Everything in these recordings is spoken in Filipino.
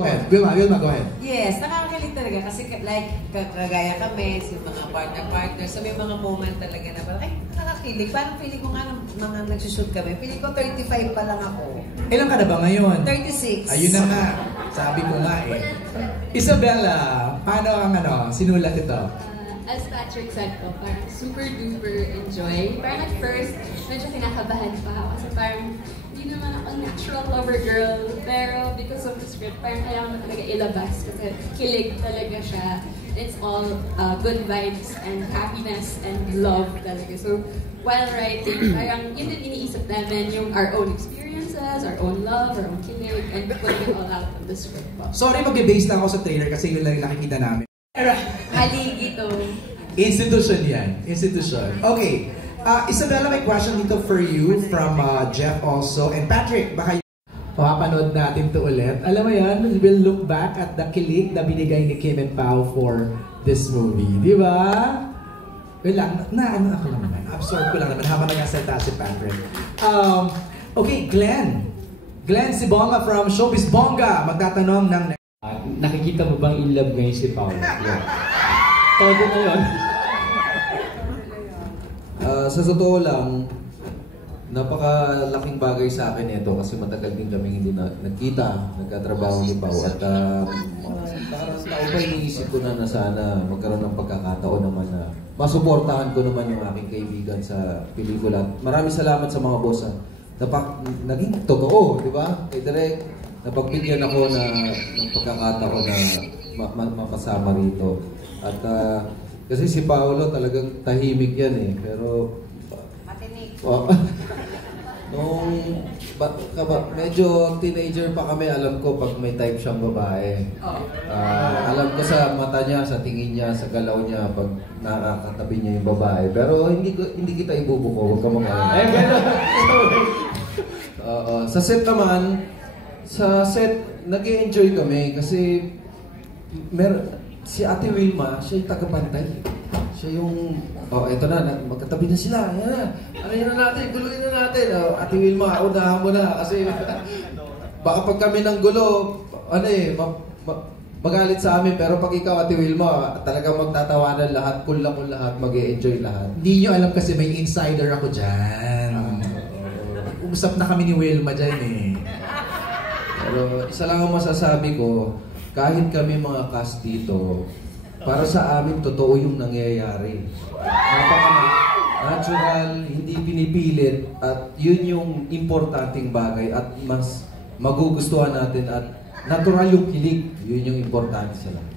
Go ahead. Wilma, go ahead. Yes, nakakakilig talaga kasi like kagaya kami, yung mga partner, so may mga moment talaga na parang, ay, nakakakilig. Parang feeling ko nga nung mga nagsushoot kami, feeling ko 35 pa lang ako. Ilan ka na ba ngayon? 36. Ayun na nga. Sabi ko nga eh. Isabella, paano ang sinulat ito? As Patrick said po, parang super duper enjoy. Parang at first, medyo kinakabahan pa ako kasi parang hindi naman ako natural lover girl. Pero because of the script, parang kailangan mo talaga ilabas kasi kilig talaga siya. It's all good vibes and happiness and love talaga. So while writing, parang yun din iniisip namin yung our own experiences, our own love, our own kilig, and putting it all out on the script po. Sorry, mag-base lang ako sa trailer kasi yun lang yung nakikita namin. Haligi to. Institution yan. Institution. Okay. Isabella, may question dito for you from Jeff also. And Patrick, baka papanood natin to ulit. Alam mo yan, we'll look back at the kilig na binigay ni Kim and Pao for this movie. Di ba? Wait lang, ako lang naman. Absorb ko lang naman habang nag-asalita si Patrick. Okay, Glenn. Glenn si Bonga from Showbiz Bonga. Magtatanong ng... nakikita mo bang in love ngayon si Paolo? Todo na yun. Sa totoo lang, napakalaking bagay sa akin ito kasi matagal din kami hindi nagkita, nagkatrabaho ni Pao at parang tao pa iniisip ko na sana magkaroon ng pagkakataon naman na masuportahan ko naman yung aking kaibigan sa pelikula. Maraming salamat sa mga boss naging totoo, di ba? Kay Direk, napagbigyan ako ng pagkakataon na mapasama rito. At kasi si Paolo talagang tahimik yan eh, pero nung medyo teenager pa kami, alam ko pag may type siyang babae. Alam ko sa mata niya, sa tingin niya, sa galaw niya pag nakakatabi niya yung babae. Pero hindi kita ibubuko, huwag ka mag-alala. Sa set naman, nag-i-enjoy kami kasi si Ate Wilma, siya yung tagapantay. Siya yung, eto na, magkatabi na sila. Yan na, na natin, guluhin na natin. Ate Wilma, unahan mo na. Kasi baka pag kami ng gulo, magalit sa amin. Pero pag ikaw, Ate Wilma, talagang magtatawanan lahat, cool lahat, mag-i-enjoy lahat. Hindi nyo alam kasi may insider ako dyan. Usap na kami ni Wilma dyan eh. Pero isa lang ang masasabi ko, kahit kami mga cast dito, para sa amin totoo yung nangyayari. Napaka-natural, hindi pinipilit, at yun yung importanteng bagay at mas magugustuhan natin at natural yung kilig. Yun yung importante sa lahat.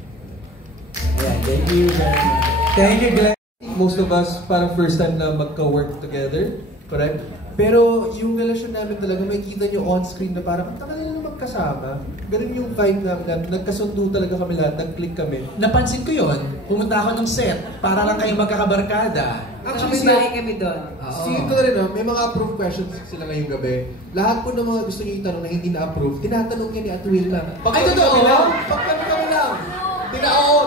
Yeah, thank you very much. Thank you, Glenn. Most of us, parang first time na magka-work together, correct? Pero yung relasyon namin talaga, may kita nyo on-screen na parang, ang tagal na magkasama. Ganun yung vibe namin, nagkasundo talaga kami lahat, nag-click kami. Napansin ko yun, pumunta ako ng set, para lang kayong magkakabarkada. Actually, may kami doon. Sige ko na rin, may mga approved questions sila ngayong gabi. Lahat po ng mga gusto niyo itanong na hindi na-approve, tinatanong niya ni Ate Wilma. Ay, totoo? Pag kami lang.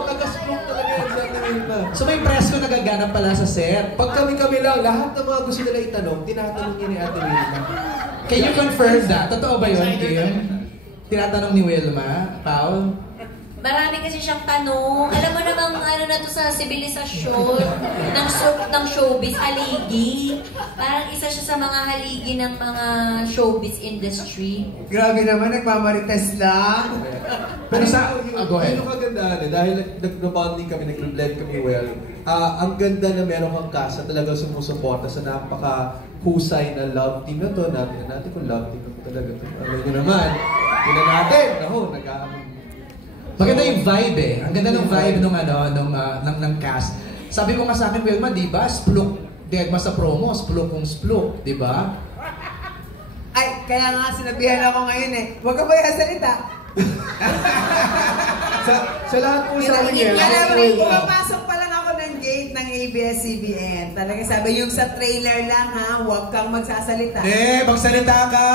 Taga-stroke talaga yan sa Ate Wilma. So may press ko nagaganap pala sa set. Pag kami lang, lahat ng mga gusto nila itanong, tinatanong niya ni Ate Wilma. Can you confirm that? Totoo ba yun, Kim? Tinatanong ni Wilma, Paul? Marami kasi siyang tanong. Alam mo namang ano na to sa sibilisasyon ng showbiz, haligi. Parang isa siya sa mga haligi ng mga showbiz industry. Grabe naman, nagmamarites lang. Pero go ahead. Yung kagandahan dahil nag-bonding kami, nag-blend kami well, ang ganda na meron kang cast na talaga sumusuporta sa napaka-husay na love team na to. Natin kung love team na talaga to. Alam nyo naman, yun natin. Maganda yung vibe eh. Ang ganda ng vibe ng cast. Sabi mo nga sa akin, Wilma, di ba? Spluk. Diagma sa promo, spluk kung spluk. Di ba? Ay, kaya nga sinabihan ako ngayon eh. Huwag ka ba yung salita? sa lahat po sa akin yan. Alam mo, pumapasok pa lang ako ng gate ng ABS-CBN. Talaga sabi, yung sa trailer lang ha, huwag kang magsasalita. Magsalita ka!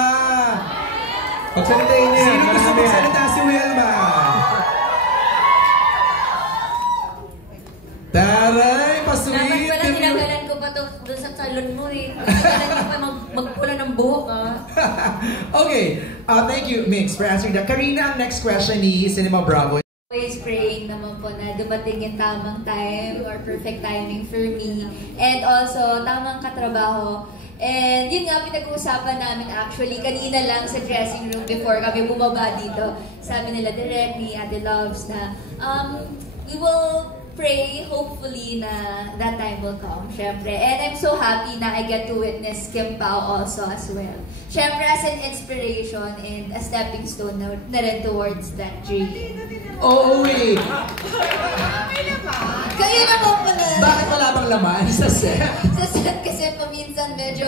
Pagsalitain niya. Sino gusto magsalita si Wilma? Taray, pa-sweet! Dapat pala tinagalan ko pa to doon sa salon mo eh. Tinagalan ko pa magpula ng buhok ah. Okay, Thank you, Mix, for answering that. Karina, ang next question ni Cinema Bravo. Always praying naman po na dumating yung tamang time or perfect timing for me. And also, tamang katrabaho. And yun nga, pinag-uusapan namin actually kanina lang sa dressing room before kami bumaba dito. Sabi nila directly, Ate Loves, na we will pray, hopefully, na that time will come, syempre. And I'm so happy na I get to witness Kim Pao also as well. Syempre, as an inspiration and a stepping stone na rin towards that dream. Oh, wait. Kayo naman pala. Bakit wala bang laman sa set? Sa set kasi paminsan medyo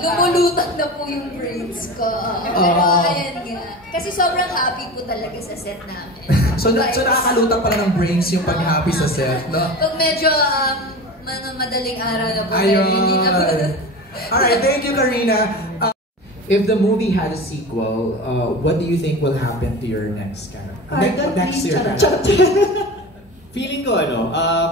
lumulutang na po yung brains ko. Pero ayan nga. Kasi sobrang happy po talaga sa set namin. So nakakalutang pala ng brains yung pag-happy sa set, no? Pag medyo mga madaling araw na po. Ayun. Hindi na po. Alright, thank you, Karina. If the movie had a sequel, what do you think will happen to your next character? Next year. Feeling ko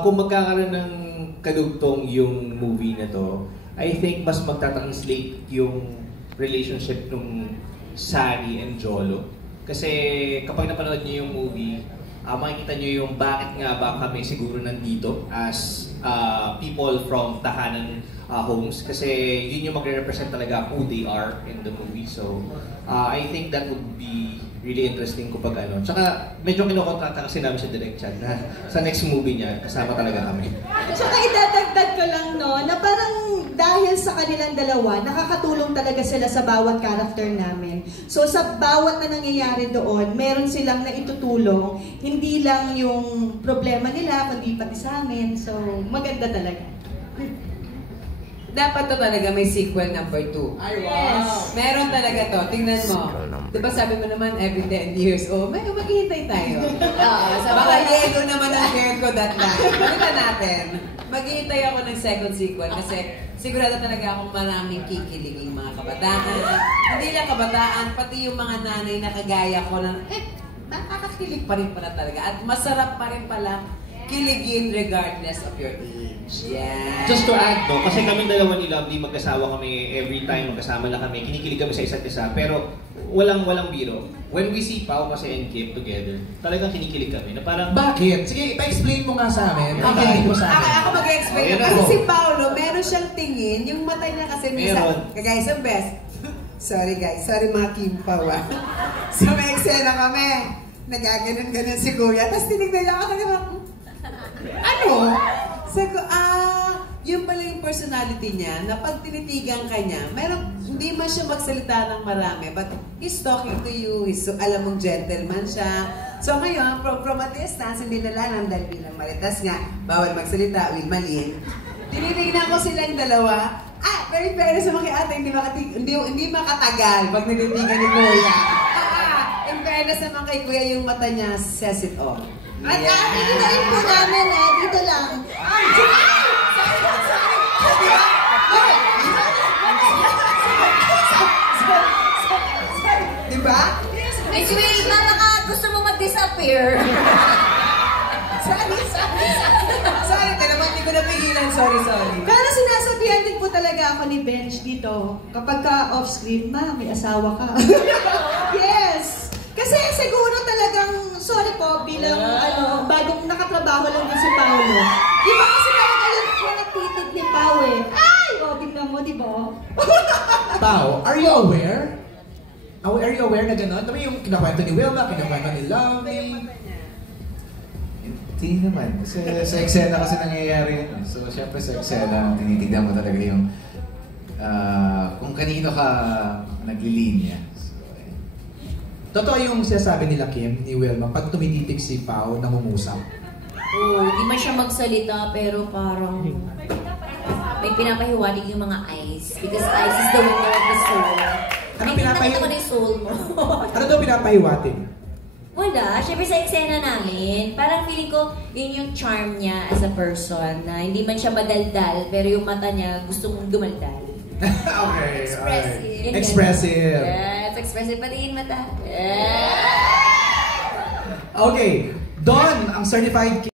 kung magkakaroon ng kadugtong yung movie na to, I think mas magta-translate yung relationship nung Sari and Jolo. Kasi kapag napanood niyo yung movie, makikita niyo yung bakit nga ba kami siguro nandito as people from tahanan homes. Kasi yun yung magre-represent talaga who they are in the movie. So, I think that would be really interesting kapag Tsaka medyo kinokontrata kasi namin sa Direct Chat na sa next movie niya, kasama talaga kami. Tsaka idadagdag ko lang na parang dahil sa kanilang dalawa, nakakatulong talaga sila sa bawat character namin. So sa bawat na nangyayari doon, meron silang naitutulong, hindi lang yung problema nila, kundi pati sa amin. So maganda talaga. Dapat to talaga may sequel number 2. Ay, wow! Meron talaga to. Tingnan mo. Diba sabi mo naman every 10 years, maghihintay tayo. Baka Diego naman ang share ko that time. Pakita natin. Maghihintay ako ng second sequel kasi sigurado talaga akong maraming kikiliging mga kabataan. Hindi lang kabataan, pati yung mga nanay na kagaya ko na, nakakakilig pa rin pala talaga. At masarap pa rin pala kiligin regardless of your age. Yeah. Just to add, kasi kami dalawa ni Lovely, magkasawa kami every time magkasama na kami, kinikilig kami sa isa't isa, pero walang biro. When we see Pao kasi and Kim together, talagang kinikilig kami na parang... Bakit? Sige, ipa-explain mo nga sa amin. Okay. Mo sa amin. Ako mag-explain. Kasi si Paolo, meron siyang tingin, yung mata niya kasi minsan, kagaya sa best. Sorry guys, sorry mga Kim Pao. So may eksena kami, nagaganon-ganon si Kuya, tapos tinignan niya ako, ano? Sabi ko, yun pala yung personality niya, na pag tinitigan ka niya, hindi man siya magsalita ng marami, but he's talking to you, alam mong gentleman siya. So ngayon, from a distance, hindi nalaman dahil bilang maritas nga, bawal magsalita, will malin. Tinitingnan ko silang dalawa, very fair sa mga ate, hindi makatagal pag nagtitigan ni Kuya. In fairness naman kay Kuya, yung mata niya says it all. At rin po namin dito lang. Diba? Miss Wilma, baka gusto mo mag-disappear. Sorry, naman hindi ko napigilan. Sorry. Pero sinasabihan din po talaga ako ni Benj dito, kapag ka off-screen, may asawa ka. Yes! Kasi siguro talagang, sorry po, bilang bagong nakatrabaho lang din si Paolo. Di ba kasi talaga yung nagtitig ni Pao Ay! Tingnan mo, di ba? Pao, are you aware? Are you aware na gano'n? Tama yung kinakwento ni Wilma, kinakwento ni Lovely. Hindi naman. Kasi sa eksena kasi nangyayari yun. So, syempre sa eksena, tinitignan mo talaga yung kung kanino ka naglilinya. Totoo yung sinasabi nila Kim, ni Wilma, pag tumititig si Pao, nangungusap. Hindi man siya magsalita, pero parang may pinapahiwatig yung mga eyes. Because eyes is the window of the soul. May pinakita ko na yung soul mo. Ano daw pinapahiwatig? Wala. Siyempre sa eksena namin, parang feeling ko yun yung charm niya as a person. Na hindi man siya madaldal, pero yung mata niya gusto mong dumaldal. Okay. Expressive. Expressive. Yes, expressive. Pati yung mata. Okay. Don, ang certified